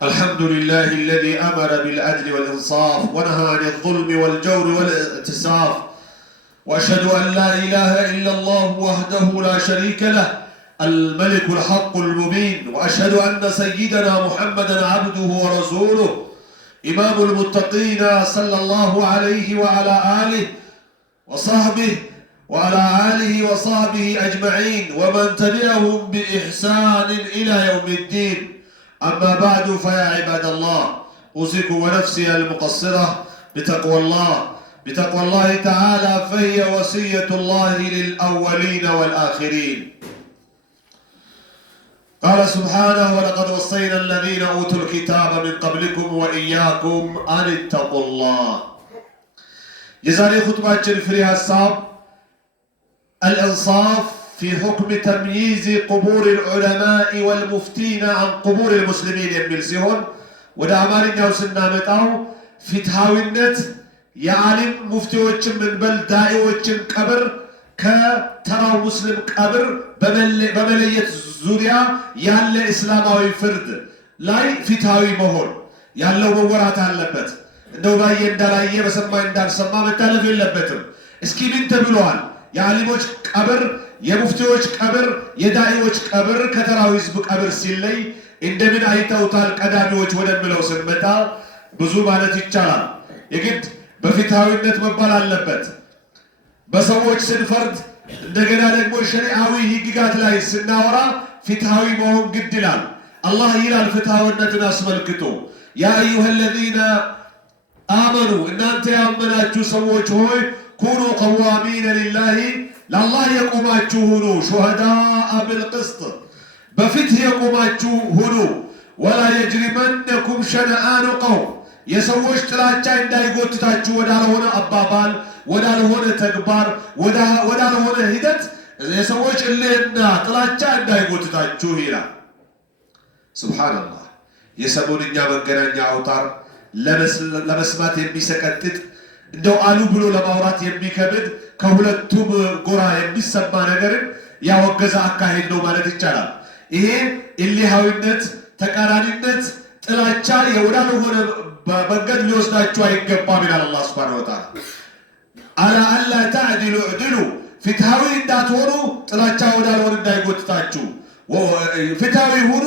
الحمد لله الذي أمر بالعدل والإنصاف ونهى عن الظلم والجور والاعتساف، وأشهد أن لا إله إلا الله وحده لا شريك له الملك الحق المبين، وأشهد أن سيدنا محمدا عبده ورسوله إمام المتقين صلى الله عليه وعلى آله وصحبه أجمعين ومن تبعهم بإحسان إلى يوم الدين. أما بعد، فيا عباد الله، أوصيكم ونفسي المقصرة بتقوى الله تعالى، فهي وصية الله للأولين والآخرين. قال سبحانه: ولقد وصينا الذين أوتوا الكتاب من قبلكم وإياكم أن اتقوا الله. يزاري خطبة في الصاب الإنصاف في حكم تمييز قبور العلماء والمفتين عن قبور المسلمين يملسون ودا أمارين يوسنا متاو فتحاوينت يعلم مفتيوچن من بل دائيوچن قبر كتراو مسلم قبر بمليت زوريا يال إسلاماوي فرد لاي فتحاوي مهون يالو مورات አለበት እንደው ባየ እንዳላየ በሰማይ እንዳልሰማ መታለፍ የለበትም። እስኪ ምን ተብሏል? የዓሊሞች ቀብር፣ የሙፍቲዎች ቀብር፣ የዳኢዎች ቀብር ከተራው ህዝብ ቀብር ሲለይ እንደምን አይተውታል ቀዳሚዎች ወደሚለው ስንመጣ ብዙ ማለት ይቻላል። የግድ በፍትሃዊነት መባል አለበት። በሰዎች ስንፈርድ እንደገና ደግሞ ሸሪዓዊ ህግጋት ላይ ስናወራ ፍትሃዊ መሆን ግድ ይላል። አላህ ይላል ፍትሃዊነትን አስመልክቶ ያ አዩሃ الذين آمنوا እናንተ ያመናችሁ ሰዎች ሆይ ኩኑ ቀዋሚነ ሊላሂ ለአላህ የቆማችሁ ሁኑ፣ ሹሃዳአ ቢልቅስጥ በፍትህ የቆማችሁ ሁኑ፣ ወላ የጅሪመነኩም ሸነአኑ ቀውም የሰዎች ጥላቻ እንዳይጎትታችሁ ወዳልሆነ አባባል፣ ወዳልሆነ ተግባር፣ ወዳልሆነ ሂደት የሰዎች እልህና ጥላቻ እንዳይጎትታችሁ ይላል። ሱብሃንአላህ። የሰሞንኛ መገናኛ አውታር ለመስማት የሚሰቀጥጥ እንደው አሉ ብሎ ለማውራት የሚከብድ ከሁለቱም ጎራ የሚሰማ ነገርን ያወገዘ አካሄድ ነው ማለት ይቻላል። ይሄ እልሃዊነት፣ ተቃራኒነት፣ ጥላቻ የወዳልሆነ መንገድ ሊወስዳችሁ አይገባም ይላል አላህ ሱብሓነሁ ወተዓላ። አላ አላ ተዕዲሉ ዕድሉ ፍትሃዊ እንዳትሆኑ ጥላቻ ወዳልሆነ እንዳይጎትታችሁ ፍትሃዊ ሁኑ።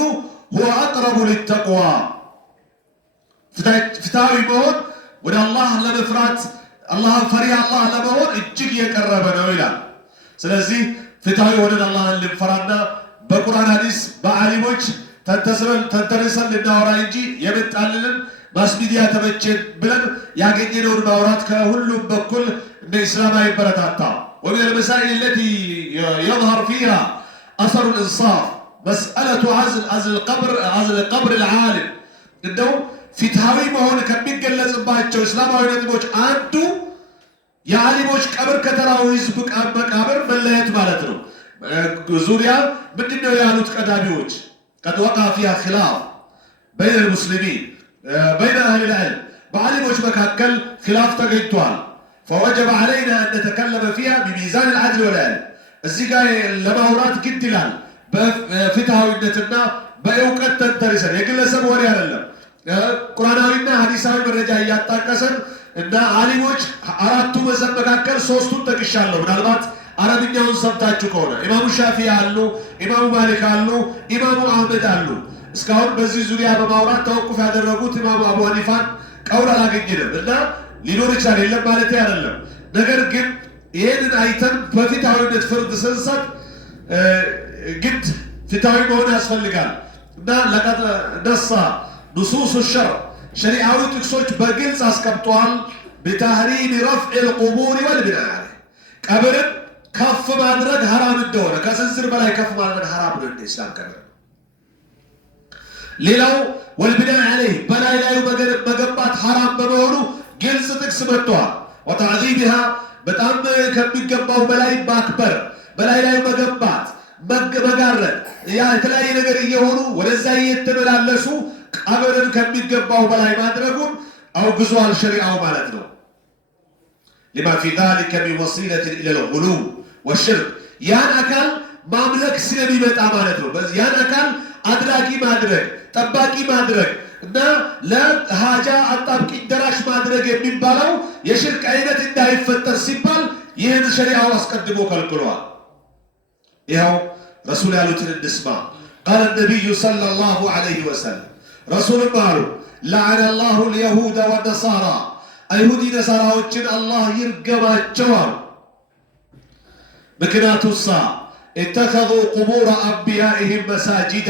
ሁወ አቅረቡ ሊተቅዋ ፍትሃዊ መሆን ወደ አላህ ለመፍራት አላህ ፈሪሃ አላህ ለመሆን እጅግ የቀረበ ነው ይላል። ስለዚህ ፍትሃዊ ሆነን አላህን ልንፈራና በቁርአን ሐዲስ በዓሊሞች ተንተርሰን ልናወራ እንጂ የመጣልንን ማስ ሚዲያ ተመቸን ብለን ያገኘነውን ማውራት ከሁሉም በኩል እንደ ኢስላም አይበረታታም። ومن المسائل التي يظهر فيها أثر الإنصاف مسألة عزل القبر العالم እንደው ፍትሃዊ መሆን ከሚገለጽባቸው እስላማዊ ነጥቦች አንዱ የዓሊሞች ቀብር ከተራው ህዝብ መቃብር መለየት ማለት ነው። ዙሪያ ምንድነው ያሉት ቀዳሚዎች? قد وقع فيها خلاف بين المسلمين بين أهل العلم بعلموች መካከል خلاف ተገኝቷል። فوجب علينا أن نتكلم فيها بميزان العدل والعلم እዚህ ጋር ለማውራት ግድ ይላል። በፍትሃዊነትና በእውቀት ተንተርሰን የግለሰብ ወሬ አይደለም። ቁርአናዊና ሐዲሳዊ መረጃ እያጣቀሰን እና ዓሊሞች አራቱ መዘብ መካከል ሶስቱን ጠቅሻለሁ። ምናልባት አረብኛውን ሰምታችሁ ከሆነ ኢማሙ ሻፊዒ አሉ፣ ኢማሙ ማሊክ አሉ፣ ኢማሙ አህመድ አሉ። እስካሁን በዚህ ዙሪያ በማውራት ተወቁፍ ያደረጉት ኢማሙ አቡ ሐኒፋን ቀውል አላገኘንም እና ሊኖር ይችላል የለም ማለት አይደለም። ነገር ግን ይህንን አይተን በፍትሃዊነት ፍርድ ስንሰጥ ግድ ፍትሃዊ መሆን ያስፈልጋል እና ለቀጥ ነሳ نصوص الشرع شريعة تكسوش بقلص أسكبتوال بتحريم رفع القبور والبناء عليه قبر كف مادرد حرام الدولة كسنسر بلاي كف مادرد حرام الإسلام كبر ليلو والبناء عليه بلاي لا مقبات حرام بمهنو قلص تكسبتوال وتعذيبها بتأم كم يقباو بلاي باكبر بلاي لا مقبات مقرد يعني تلاقي نقر يهونو ولزاي يتملالسو ቀብርን ከሚገባው በላይ ማድረጉን አውግዟል ሸሪዓው ማለት ነው። لما في ذلك من وسيلة إلى الغلو والشرك ያን አካል ማምለክ ስለሚመጣ ማለት ነው። ያን አካል አድራጊ ማድረግ፣ ጠባቂ ማድረግ፣ እና ለሃጃ አጣብቂኝ ደራሽ ማድረግ የሚባለው የሽርክ አይነት እንዳይፈጠር ሲባል ይህን ሸሪዓው አስቀድሞ ከልክሏል። ይኸው ረሱል ያሉትን እንስማ። ቃለ ነቢዩ ሰለላሁ ዐለይሂ ወሰለም ረሱልም አሉ ለዐነ አላሁ ልየሁደ ወነሳራ አይሁዲ ነሳራዎችን አላህ ይርገማቸው አሉ። ምክንያቱሳ ኢተኸዙ ቁቡረ አንቢያኢሂም መሳጅዳ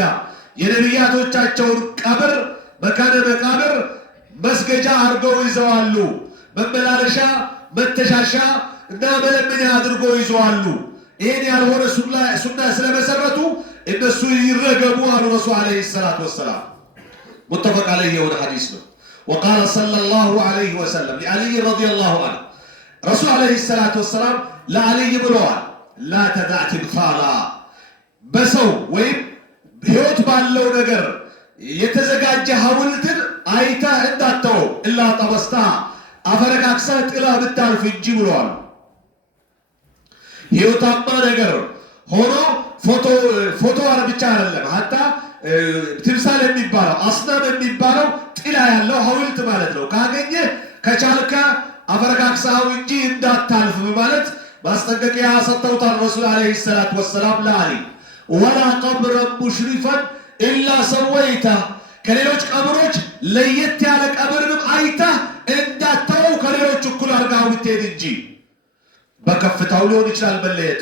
የነቢያቶቻቸውን ቀብር መካነ መቃብር መስገጃ አድርገው ይዘዋሉ። መመላለሻ መተሻሻ እና መለመኛ አድርገው ይዘዋሉ። ይህን ያልሆነ ሱና ስለመሰረቱ እነሱ ይረገሙ አሉ ረሱል ዓለይሂ ሰላቱ ወሰላም። ሙተፈቅ ዓለይህ የሆነ ሐዲስ ነው። ወቃለ ሰለላሁ ዐለይሂ ወሰለም ለዓሊይ ረዲየላሁ ዐንሁ ረሱል ዓለይሂ ሰላቱ ወሰላም ለዓሊይ ብለዋል ላ ተዳዕ ትምሳላ በሰው ወይም ሕይወት ባለው ነገር የተዘጋጀ ሐውልትን አይተህ እንዳትተው ኢላ ጠበስታ አፈረካክሰህ ጥላ ብታልፍ እንጂ ብለዋል። ሕይወታማ ነገር ሆኖ ፎቶ ብቻ አይደለም ሀታ ትምሳል የሚባለው አስናም የሚባለው ጥላ ያለው ሐውልት ማለት ነው። ካገኘ ከቻልከ አፈረካክሰው እንጂ እንዳታልፍ በማለት ማስጠንቀቂያ ሰጥተውታል ረሱል ዓለይሂ ሰላቱ ወሰላም ለዓሊ። ወላ ቀብረ ሙሽሪፈን ኢላ ሰወይታ ከሌሎች ቀብሮች ለየት ያለ ቀብርንም አይተህ እንዳታየው ከሌሎች እኩል አድርገህ ብትሄድ እንጂ። በከፍታው ሊሆን ይችላል መለየቱ፣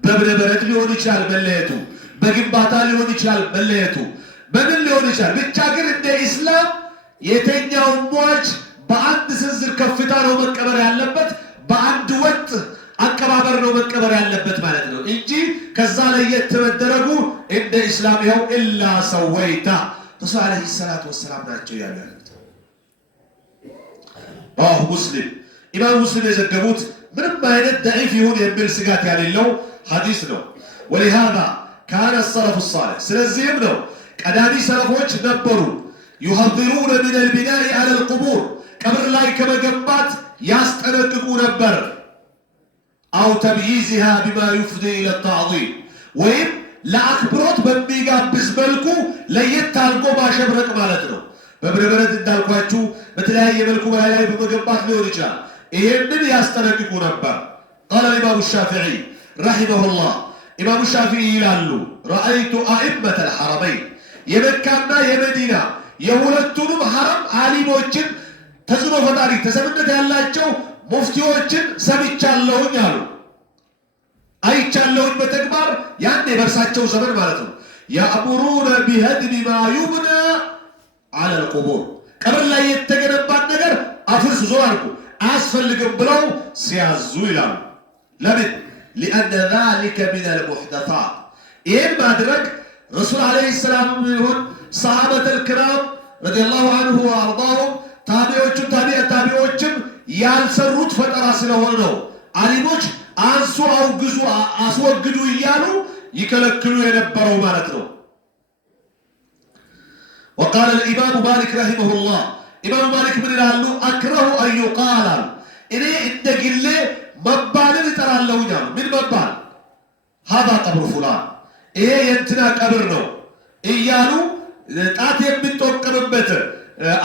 በእብነ በረድ ሊሆን ይችላል መለየቱ፣ በግንባታ ሊሆን ይችላል መለየቱ፣ በምን ሊሆን ይችላል ብቻ ግን እንደ ኢስላም የተኛው ሟች በአንድ ስንዝር ከፍታ ነው መቀበር ያለበት፣ በአንድ ወጥ አቀባበር ነው መቀበር ያለበት ማለት ነው እንጂ ከዛ ለየት መደረጉ እንደ ኢስላም ይኸው ኢላ ሰወይታ ረሱል ዓለይሂ ሰላቱ ወሰላም ናቸው ያሉት። አሁ ሙስሊም ኢማም ሙስሊም የዘገቡት ምንም አይነት ደዒፍ ይሁን የሚል ስጋት ያሌለው ሐዲስ ነው። ወሊሃዛ ካነ ሰለፉ ሷሊህ ስለዚህም ነው ቀዳሚ ሰለፎች ነበሩ ዩሐዚሩነ ሚነል ቢናኢ ዐለል ቁቡር ቀብር ላይ ከመገንባት ያስጠነቅቁ ነበር። አው ተምይዝሃ ቢማ ዩፍዲ ኢለ ተዕዚም ወይም ለአክብሮት በሚጋብዝ መልኩ ለየት አድርጎ ማሸብረቅ ማለት ነው። በእብነ በረድ እንዳልኳችሁ በተለያየ መልኩ ላይ በመገንባት ሊሆን ይችላል። ይሄንን ያስጠነቅቁ ነበር። ቃለ ኢማሙ ሻፊዒ ረሒመሁላህ ኢማሙ ሻፊዒ ይላሉ ረአይቱ አኢመተ አልሐረመይን የመካና የመዲና የሁለቱንም ሐረም ዓሊሞችን ተጽዕኖ ፈጣሪ ተሰምነት ያላቸው ሙፍቲዎችን ሰምቻለሁኝ አሉ። አይቻለሁኝ በተግባር ያኔ በእርሳቸው ዘመን ማለት ነው። ያእሙሩነ ቢሀድሚ ማ ዩብና ዐለል ቁቡር ቀብር ላይ የተገነባን ነገር አፍርሱ ዞር አድርጉ አያስፈልግም ብለው ሲያዙ ይላሉ። ለምን? ሊአነ ዛሊከ ሚነል ሙሕደሳት ይህን ማድረግ ረሱል ዓለይሂ ሰላም ይሁን ሰሃበተል ክራም ረዲየላሁ ዐንሁ ወአርዳሁም ታቢዎቹም ታቢዎችም ያልሰሩት ፈጠራ ስለሆነ ነው። ዓሊሞች አንሱ፣ አውግዙ፣ አስወግዱ እያሉ ይከለክሉ የነበረው ማለት ነው። ወቃለ الإمام مالك رحمه الله ኢማሙ ማሊክ ምን ይላሉ? አክረሁ አዩቃል እኔ እንደ ግሌ መባልን እጠራለሁኝ አሉ። ምን መባል? ሀዛ ቀብሩ ፉላን ይሄ የእንትና ቀብር ነው እያሉ ጣት የሚጠቀምበት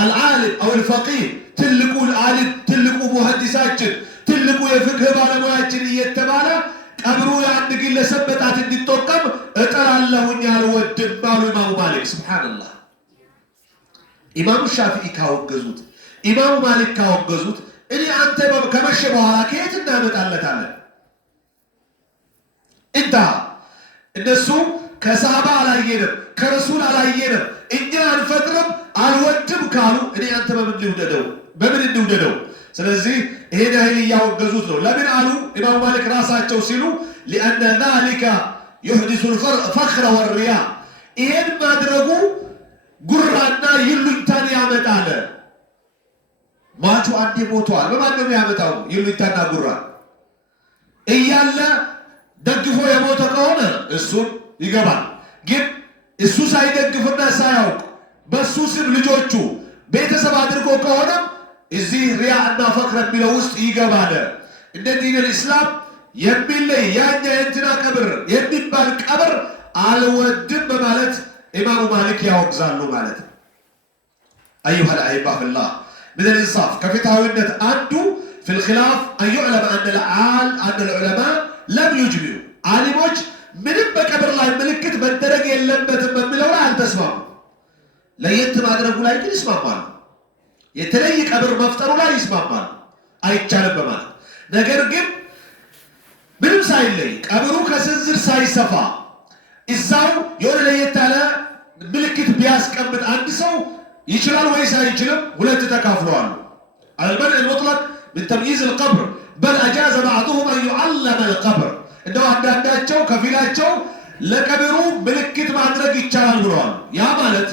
አልዓሊም አው አልፈቂህ ትልቁ ዓሊም ትልቁ ሙሐዲሳችን ትልቁ የፍቅህ ባለሙያችን እየተባለ ቀብሩ የአንድ ግለሰብ በጣት እንዲጠቀም እጠራለሁኝ አልወድም ባሉ ኢማሙ ማሊክ። ሱብሃንአላህ ኢማሙ ሻፊዒ ካወገዙት ኢማሙ ማሊክ ካወገዙት እኔ አንተ ከመሸ በኋላ ከየት እናመጣለታለን? እንታ እነሱ ከሰሃባ አላየንም ከረሱል አላየንም እኛ አንፈጥርም አልወድም ካሉ እኔ አንተ በምን እንውደደው? ስለዚህ ይሄን ያህል እያወገዙት ነው። ለምን አሉ ኢማሙ ማሊክ ራሳቸው ሲሉ ሊአነ ዛሊከ ዩሕዲሱ ልፈኽረ ወሪያ ይሄን ማድረጉ ጉራና ይሉኝታን ያመጣል። ሟቹ አንዴ ሞቷል። በማን ነው ያመጣው? ይሉኝታና ጉራ እያለ ደግፎ የሞተ ከሆነ እሱን ይገባል። ግን እሱ ሳይደግፍና ሳያውቅ በሱ ስም ልጆቹ ቤተሰብ አድርጎ ከሆነ እዚህ ሪያ እና ፈክር የሚለው ውስጥ ይገባል። እንደ ዲን الاسلام የሚለይ ያኛ የእንትና ቀብር የሚባል ቀብር አልወድም በማለት ኢማሙ ማሊክ ያወግዛሉ ማለት ነው። أيها الأحبة في الله من الإنصاف كفتاوية أندو في الخلاف أن يعلم أن العلماء لم يجمعوا عالموج من بكبر الله ملكت بالدرجة اللمبة من لولا أن تسمع لا يتم أدركوا لا يمكن يسمع مال يتلي كبر مفتروا لا يسمع مال أي تشالب مال نجرجم ምንም ሳይለይ ቀብሩ ከስንዝር ሳይሰፋ እዛው የሆነ ለየት ያለ ምልክት ቢያስቀምጥ አንድ ሰው ይችላል ወይስ አይችልም? ሁለት ተካፍለዋል። المنع المطلق من تمييز القبر بل أجاز بعضهم أن يعلم القبر እንደው አንዳንዳቸው ከፊላቸው ለቀብሩ ምልክት ማድረግ ይቻላል ብለዋል። ያ ማለት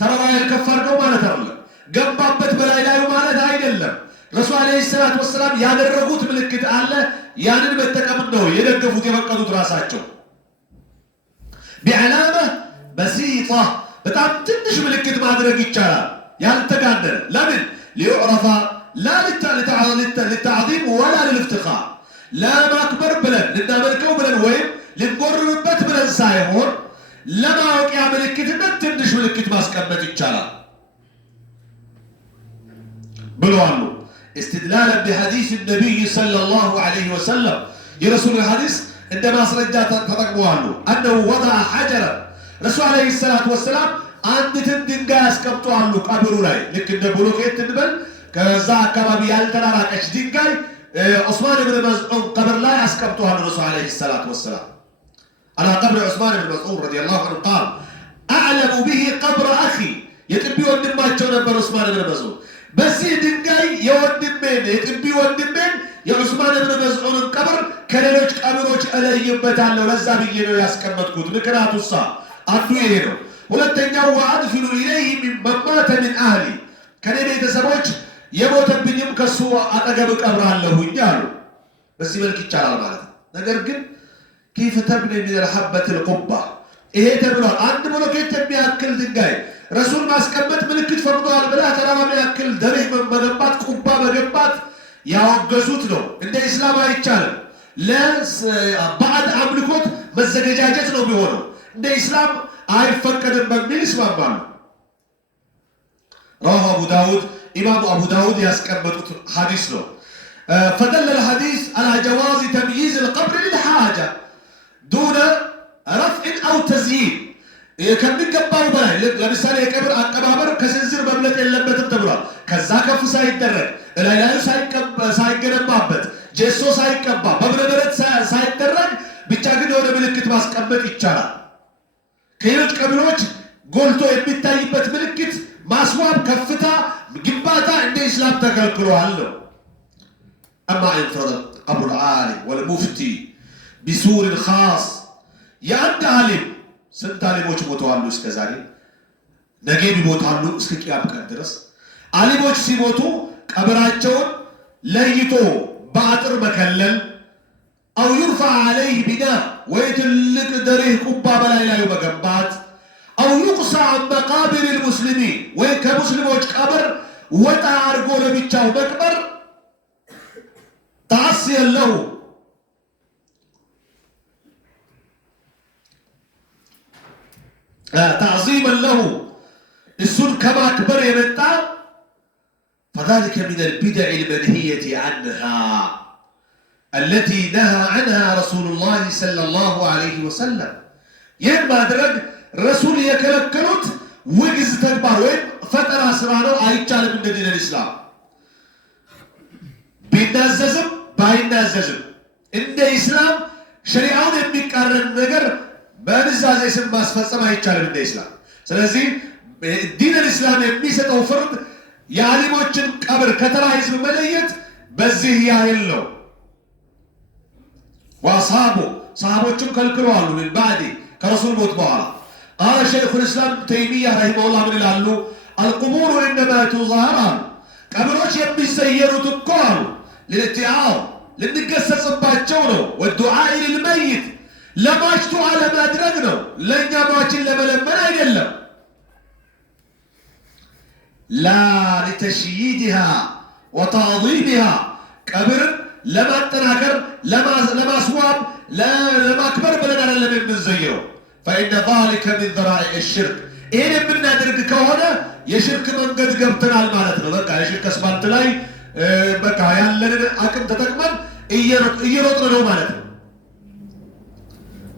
ተራራ ያልከፈርከው ማለት አይደለም። ገባበት በላይ ላይ ማለት አይደለም። ረሱል አለይሂ ሰላቱ ወሰለም ያደረጉት ምልክት አለ። ያንን መጠቀም ነው የደገፉት የፈቀዱት ራሳቸው። ቢዓላማ በሲጣ በጣም ትንሽ ምልክት ማድረግ ይቻላል ያልተጋነነ ለምን ሊዩዕረፈ لا للتعظيم ولا للافتخار لا ماكبر بلن لناملكو بلن وين لنقربت بلن سايمون لما وقع ملكتنا تندش ملكت ماسكمت يتشالا بلوانو استدلالا بحديث النبي صلى الله عليه وسلم يرسول الحديث عندما سرجات تطقموانو أنه وضع حجرا رسول عليه الصلاة والسلام عند تندنقاس كبتوانو قبرو لاي لكن دبولوكيت تندبل كذا كبابي يالتراكش دينجاي عثمان بن مسعود قبر لا يسكبتها الرسول عليه الصلاة والسلام على قبر عثمان بن مسعود رضي الله عنه قال أعلم به قبر أخي يتبي ودم ما تشون بر عثمان بن مسعود بس دينجاي يودم بين يتبي ودم بين يا عثمان بن مسعود قبر كلوش قبروش عليه يبتالو لذا بيجينو يسكبتكوت مكراتو الصا أدو يهنو ولتنيا وأدفن إليه من مات من أهلي كان يتسبوش የሞተብኝም ከሱ አጠገብ ቀብራለሁኝ አሉ። በዚህ መልክ ይቻላል ማለት ነው። ነገር ግን كيف تبني من الحبة القبة ይሄ ተብሏል። አንድ ብሎኬት የሚያክል ድንጋይ ረሱል ማስቀመጥ ምልክት ፈቅዷል ብላ ተራራ የሚያክል ደሬህ መገንባት ቁባ መገንባት ያወገዙት ነው። እንደ እስላም አይቻልም። ለባዕድ አምልኮት መዘገጃጀት ነው የሚሆነው። እንደ እስላም አይፈቀድም በሚል ይስማማሉ። رواه أبو داود إمام أبو داود يسكبت حديث له فدل الحديث على جواز تمييز القبر للحاجة دون رفع أو تزيين كان بيقباو بلاي لمثال يكبر أقبابر كسنزر مبلت اللبت التبرا كذا كف سايدرك لا لا سايقرب بابت جيسو سايقبا ببربرت سايدرك بيتاقن هنا ملكت ماسكبت إتشارا كيوت قبروች ጎልቶ የሚታይበት ምልክት ማስዋብ ከፍታ ግንባታ እንደ እስላም ተከልክሏል ነው። أما انفرد قبر العالم والمفتي بسور خاص የአንድ ዓሊም ስንት ዓሊሞች ሞተዋል እስከ ዛሬ ነገ ይሞታሉ እስከ ቂያም ቀን ድረስ ዓሊሞች ሲሞቱ ቀብራቸውን ለይቶ በአጥር መከለል أو يرفع عليه بناء ويتلق دريه قبة بلاي لا يمجنبات أو يقصى عن مقابر المسلمين وين كمسلم وجه قبر وتعرقوا لبيتشاو مكبر تعصيا له تعظيما له السن كما أكبر يمتع فذلك من البدع المنهية عنها التي نهى عنها رسول الله صلى الله عليه وسلم يما درج رسول يكلكلوت وجز تكبر وين فترة أسرانه أيتشال من دين الإسلام بيناززم بايناززم إن الإسلام شريعة يمكرر نجر بنزاز اسم باس فصم أيتشال من الإسلام سلزي دين الإسلام يميسة أو فرد يعلموچن قبر كترا اسم مليت بزيه ياهلو وأصحابه صحابوچن كالكروالو من بعد كرسول موت بحالا قال شيخ الإسلام تيمية رحمه الله من الأهلو القبور إنما تظهران قبروش يمسيروا تقالوا للاتعاظ لنقسس باتشونه والدعاء للميت لما اشتوا على ما أدرقنا لن يماتن لما يقلم لا لتشييدها وتعظيمها قبر لما تناكر لما سواب لما أكبر بلنا لم نزيره فإن ذلك من ذرائع الشرك ይሄን የምናደርግ ከሆነ የሽርክ መንገድ ገብተናል ማለት ነው። በቃ የሽርክ አስፋልት ላይ በቃ ያለንን አቅም ተጠቅመን እየሮጥን ነው ማለት ነው።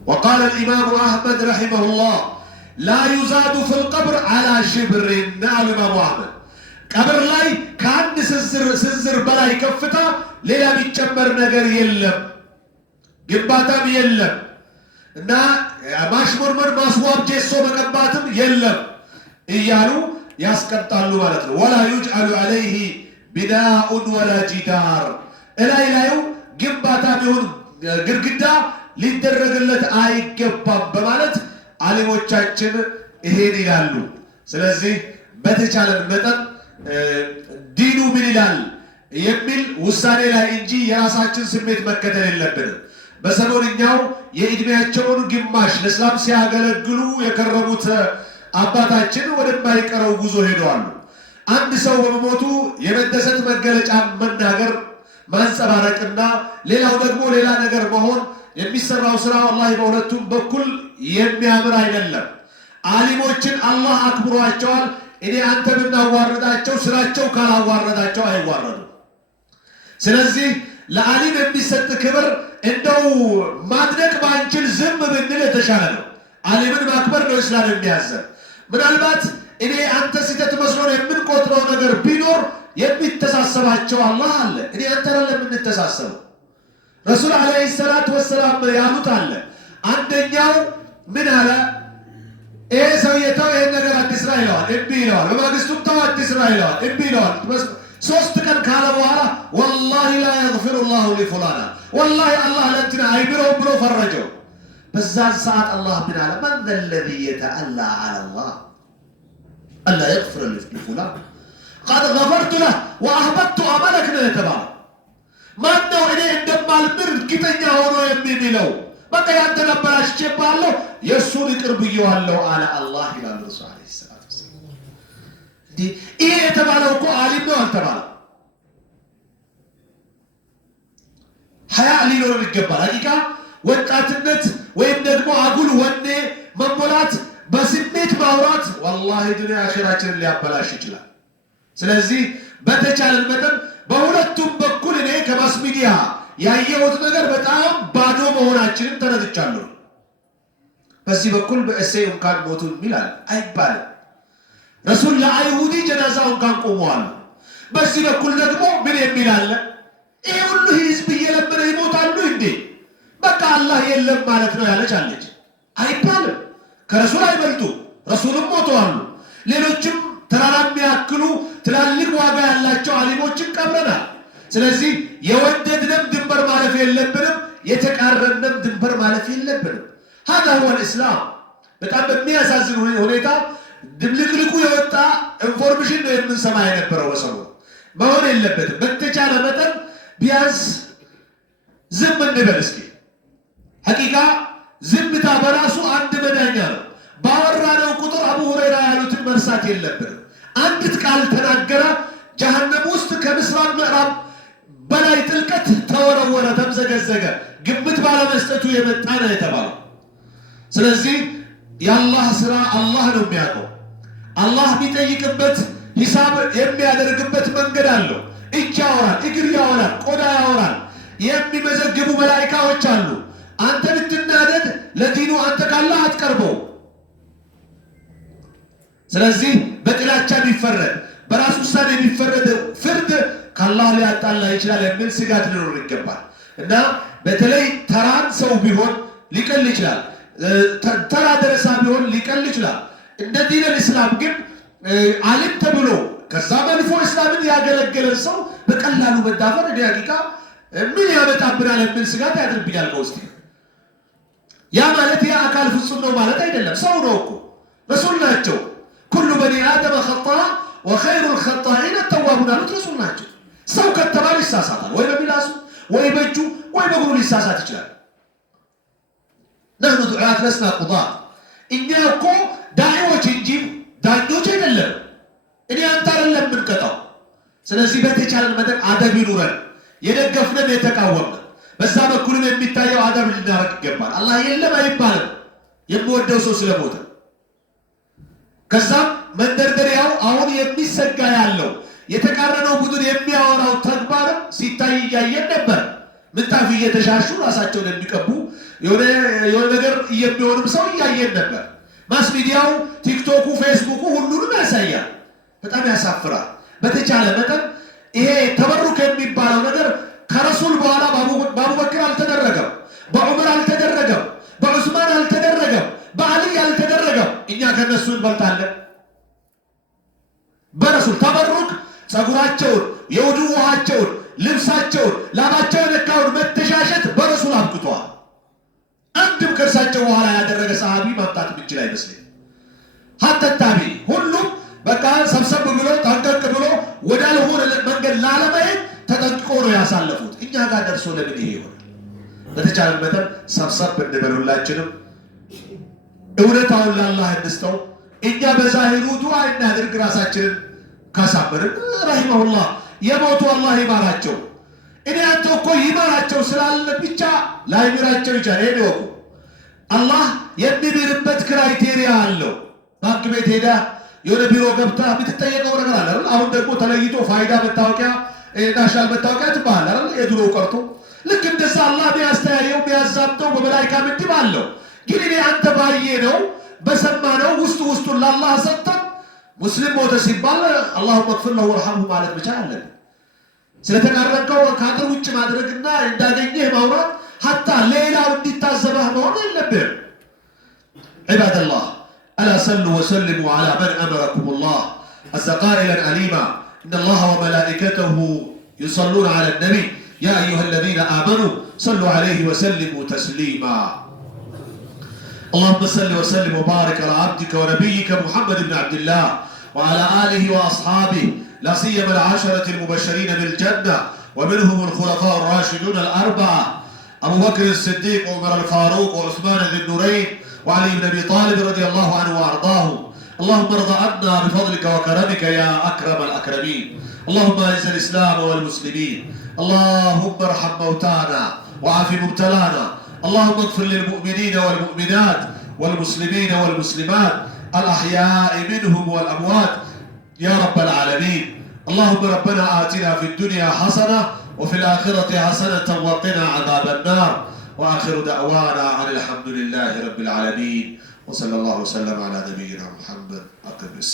وقال الإمام أحمد رحمه الله لا يزاد في القبر على شبر نعم الإمام أحمد قبر لاي كان سنزر بلاي كفتا ليلا بيتشمر نجر يلم جنباتم يلم نا ماشمرمر ماسواب جيسو مقباتم يلم إيالو ياسكتالو مالتنا ولا يجعل عليه بناء ولا جدار إلايو جنباتم يهون قرقدا ሊደረግለት አይገባም በማለት ዓሊሞቻችን ይሄን ይላሉ። ስለዚህ በተቻለን መጠን ዲኑ ምን ይላል የሚል ውሳኔ ላይ እንጂ የራሳችን ስሜት መከተል የለብንም። በሰሞንኛው የእድሜያቸውን ግማሽ ለእስላም ሲያገለግሉ የከረሙት አባታችን ወደማይቀረው ጉዞ ሄደዋል። አንድ ሰው በመሞቱ የመደሰት መገለጫ መናገር ማንጸባረቅና ሌላው ደግሞ ሌላ ነገር መሆን የሚሰራው ስራ والله በሁለቱም በኩል የሚያምር አይደለም። ዓሊሞችን አላህ አክብሯቸዋል። እኔ አንተ ብናዋርዳቸው ስራቸው ካላዋረዳቸው አይዋረዱም። ስለዚህ ለዓሊም የሚሰጥ ክብር እንደው ማድነቅ ባንችል ዝም ብንል የተሻለ ነው። ዓሊምን ማክበር ነው እስላም የሚያዘን። ምናልባት እኔ አንተ ሲተት መስሎን የምንቆጥረው ነገር ቢኖር የሚተሳሰባቸው አላህ አለ። እኔ አንተ አይደለም የምንተሳሰበው። ረሱል አለይሂ ሰላቱ ወሰላም ያሉት አለ። አንደኛው ምን አለ? ይሄ ሰውየው ይሄን ነገር አትስራ ይለዋል፣ እምቢ ይለዋል። በማግስቱም ተው አትስራ ይለዋል፣ እምቢ ይለዋል። ሶስት ቀን ካለ በኋላ ወላሂ ላ የግፊሩ ላሁ ሊፉላና ወላሂ አላህ ለእንትና አይምረውም ብሎ ፈረጀው። በዛን ሰዓት አላህ ምን አለ? መን ዘ ለዚ የተአላ ዐላ ላህ አላ የግፊረ ሊፉላን ቀድ ገፈርቱ ለህ ወአህበብቱ አመለክ ነው የተባለው። ማነው እኔ እንደማልምር እርግጠኛ ሆኖ የሚለው? በቃ ያንተ ነበራሽቼብሃለሁ የእሱን ይቅር ብዬዋለሁ አለ አላህ ይላል ረሱል ዓለይሂ ሰላቱ ወሰላም። ይሄ የተባለው እኮ ዓሊም ነው አልተባለም። ሀያ ሊኖር ይገባል። ሐቂቃ ወጣትነት ወይም ደግሞ አጉል ወኔ መሞላት በስሜት ማውራት ወላሂ ዱንያ አኺራችንን ሊያበላሽ ይችላል። ስለዚህ በተቻለን መጠን በሁለቱም በኩል እኔ ከማስ ሚዲያ ያየሁት ነገር በጣም ባዶ መሆናችንን ተረድቻለሁ። በዚህ በኩል በእሴይ እንኳን ሞቱ የሚላል አይባልም። ረሱል ለአይሁዲ ጀናዛው እንኳን ቆመዋል። በዚህ በኩል ደግሞ ምን የሚላል? ይሄ ሁሉ ህዝብ እየለመነ ይሞታሉ እንዴ? በቃ አላህ የለም ማለት ነው ያለች አለች አይባልም። ከረሱል አይበልጡ፣ ረሱልም ሞተዋል። ሌሎችም ተራራ የሚያክሉ ትላልቅ ዋጋ ያላቸው ዓሊሞችን ቀብረናል። ስለዚህ የወደድንም ድንበር ማለፍ የለብንም፣ የተቃረንም ድንበር ማለፍ የለብንም። هذا هو الإسلام። በጣም በሚያሳዝን ሁኔታ ድብልቅልቁ የወጣ ኢንፎርሜሽን ነው የምንሰማ የነበረው። በሰሞኑ መሆን የለበትም። በተቻለ መጠን ቢያንስ ዝም እንበል እስኪ። ሐቂቃ ዝምታ በራሱ አንድ መዳኛ ነው። ባወራነው ቁጥር አቡ ሁረይራ ያሉትን መርሳት የለብንም። አንዲት ቃል ተናገረ ጀሃነም ውስጥ ከምስራቅ ምዕራብ በላይ ጥልቀት ተወረወረ፣ ተምዘገዘገ። ግምት ባለመስጠቱ የመጣ ነው የተባለው። ስለዚህ የአላህ ስራ አላህ ነው የሚያውቀው። አላህ የሚጠይቅበት ሂሳብ የሚያደርግበት መንገድ አለው። እጅ ያወራል፣ እግር ያወራል፣ ቆዳ ያወራል። የሚመዘግቡ መላኢካዎች አሉ። አንተ ብትናደድ ለዲኑ አንተ ካላህ አትቀርበው። ስለዚህ በጥላቻ ቢፈረድ በራስ ውሳኔ የሚፈረድ ፍርድ ከአላህ ሊያጣላ ይችላል የሚል ስጋት ሊኖር ይገባል። እና በተለይ ተራን ሰው ቢሆን ሊቀል ይችላል፣ ተራ ደረሳ ቢሆን ሊቀል ይችላል። እንደ ዲነል እስላም ግን ዓሊም ተብሎ ከዛ መልፎ እስላምን ያገለገለን ሰው በቀላሉ መዳፈር እኔ ሐቂቃ ምን ያመጣብናል የሚል ስጋት ያድርብኛል ከውስጤ። ያ ማለት ያ አካል ፍጹም ነው ማለት አይደለም። ሰው ነው እኮ ረሱል ናቸው። ኩሉ በኒ አደም ኸጣእ ወኸይሩ ልኸጣኢን ተዋቡን አሉት ረሱል ናቸው። ሰው ከተባለ ይሳሳታል፣ ወይ በሚላሱ ወይ በእጁ ወይ በእግሩ ሊሳሳት ይችላል። ነህኑ ዱዓት ለስና ቁዳት። እኛ እኮ ዳዒዎች እንጂ ዳኞች አይደለም። እኔ አንተ አይደለም የምንቀጣው። ስለዚህ በተቻለን መጠን አደብ ይኑረን፣ የደገፍነን የተቃወምነን። በዛ በኩልም የሚታየው አደብ ልናረግ ይገባል። አላህ የለም አይባልም የምወደው ሰው ስለሞተ። ከዛም መንደርደሪያው አሁን የሚሰጋ ያለው የተቃረነው ቡድን የሚያወራው ተግባር ሲታይ እያየን ነበር። ምንጣፍ እየተሻሹ ራሳቸውን የሚቀቡ የሆነ ነገር የሚሆንም ሰው እያየን ነበር። ማስ ሚዲያው ቲክቶኩ፣ ፌስቡኩ ሁሉንም ያሳያል። በጣም ያሳፍራል። በተቻለ መጠን ይሄ ተበሩክ የሚባለው ነገር ከረሱል በኋላ በአቡበክር አልተደረገም፣ በዑመር አልተደረገም፣ በዑስማን አልተደረገም፣ በአልይ አልተደረገም። እኛ ከነሱ እንበልጣለን። በረሱል ተበሩክ ጸጉራቸውን፣ የውዱ ውሃቸውን፣ ልብሳቸውን፣ ላባቸውን የነካውን መተሻሸት በረሱል አብቅቷል። አንድም ከእርሳቸው በኋላ ያደረገ ሰሃቢ ማምጣት ምንችል አይመስልም። ሀተታቢ ሁሉም በቃ ሰብሰብ ብሎ ጠንቀቅ ብሎ ወዳልሆነ መንገድ ላለመሄድ ተጠንቅቆ ነው ያሳለፉት። እኛ ጋር ደርሶ ለምን ይሄ ይሆናል? በተቻለ መጠን ሰብሰብ እንበሉላችንም እውነታውን ለአላህ እንስተው። እኛ በዛሂሩ ዱዓ እናድርግ። ራሳችንን ካሳመርን ረሂመሁላህ የሞቱ አላህ ይማራቸው። እኔ አንተ እኮ ይማራቸው ስላለ ብቻ ላይምራቸው ይቻል። ይሄን ይወቁ። አላህ የሚምርበት ክራይቴሪያ አለው። ባንክ ቤት ሄዳ የሆነ ቢሮ ገብታ የምትጠየቀው ነገር አለ አይደል? አሁን ደግሞ ተለይቶ ፋይዳ መታወቂያ፣ ናሽናል መታወቂያ ትባል አይደል? የድሮ ቀርቶ ልክ እንደዛ አላህ ቢያስተያየው ቢያዛብተው በመላይካ ምድብ አለው። ግን እኔ አንተ ባየ ነው በሰማ ነው ውስጡን ለአላህ ሰጥተን ሙስሊም ሞተ ሲባል አላሁመ እግፊር ለሁ ወርሐምሁ ማለት መቻል አለብን። ስለተቃረንከው ከአጥር ውጭ ማድረግና እንዳገኘህ ማውራት ሐታ ሌላው እንዲታዘበህ መሆን የለብህም። ዒባደላህ ألا صلوا وسلموا على من أمركم الله عز قائلا عليما إن الله وملائكته يصلون على النبي يا أيها الذين آمنوا صلوا عليه وسلموا تسليما اللهم صل وسلم وبارك على عبدك ونبيك محمد بن عبد الله وعلى آله وأصحابه لا سيما العشرة المبشرين بالجنة ومنهم الخلفاء الراشدون الأربعة أبو بكر الصديق وعمر الفاروق وعثمان ذي النورين وعلي بن أبي طالب رضي الله عنه وأرضاه. اللهم ارض عنا بفضلك وكرمك يا أكرم الأكرمين. اللهم أعز الإسلام والمسلمين. اللهم ارحم موتانا وعاف مبتلانا. اللهم اغفر للمؤمنين والمؤمنات والمسلمين والمسلمات الأحياء منهم والأموات يا رب العالمين. اللهم ربنا آتنا في الدنيا حسنة وفي الآخرة حسنة وقنا عذاب النار. وآخر دعوانا عن الحمد لله رب العالمين وصلى الله وسلم على نبينا محمد.